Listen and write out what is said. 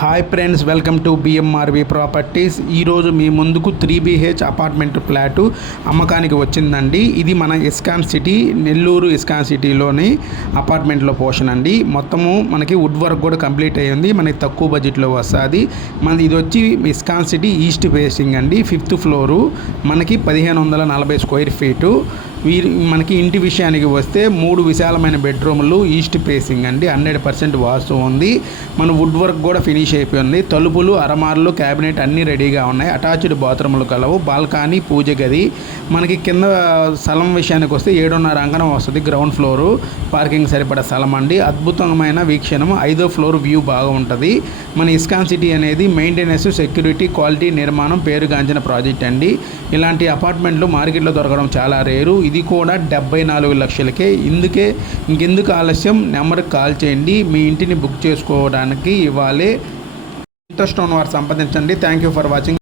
Hi friends, welcome to BMRV properties. ఈరోజు మీ ముందుకు 3BH అపార్ట్మెంట్ ఫ్లాటు అమ్మకానికి వచ్చిందండి. ఇది మన ఇస్కాన్ సిటీ, నెల్లూరు ఇస్కాన్ సిటీలోని అపార్ట్మెంట్లో పోర్షన్ అండి. మొత్తము మనకి వుడ్ వర్క్ కూడా కంప్లీట్ అయ్యింది. మనకి తక్కువ బడ్జెట్లో వస్తుంది. మనది ఇది వచ్చి ఇస్కాన్ సిటీ ఈస్ట్ ఫేసింగ్ అండి. 5th ఫ్లోరు, మనకి 1540 స్క్వేర్ ఫీటు. మనకి ఇంటి విషయానికి వస్తే 3 విశాలమైన బెడ్రూమ్లు, ఈస్ట్ ఫేసింగ్ అండి. 100% వాస్తు ఉంది. మన వుడ్ వర్క్ కూడా ఫినిష్ అయిపోయింది. తలుపులు, అరమార్లు, క్యాబినెట్ అన్నీ రెడీగా ఉన్నాయి. అటాచ్డ్ బాత్రూములు కలవు. బాల్కనీ, పూజ గది. మనకి కింద స్థలం విషయానికి వస్తే 7.5 అంకణం వస్తుంది. గ్రౌండ్ ఫ్లోరు, పార్కింగ్ సరిపడా స్థలం అండి. అద్భుతమైన వీక్షణం. 5వ ఫ్లోర్ వ్యూ బాగా ఉంటుంది. మన ఇస్కాన్ సిటీ అనేది మెయింటెనెన్స్, సెక్యూరిటీ, క్వాలిటీ, నిర్మాణం పేరుగాంచిన ప్రాజెక్ట్ అండి. ఇలాంటి అపార్ట్మెంట్లు మార్కెట్లో దొరకడం చాలా రేరు. ఇది కూడా 74 లక్షలకే. ఇంకెందుకు ఆలస్యం, నెంబర్కి కాల్ చేయండి. మీ ఇంటిని బుక్ చేసుకోవడానికి ఇవ్వాలి. ఇంట్రెస్ట్ ఉన్న వారు సంప్రదించండి. Thank you for watching.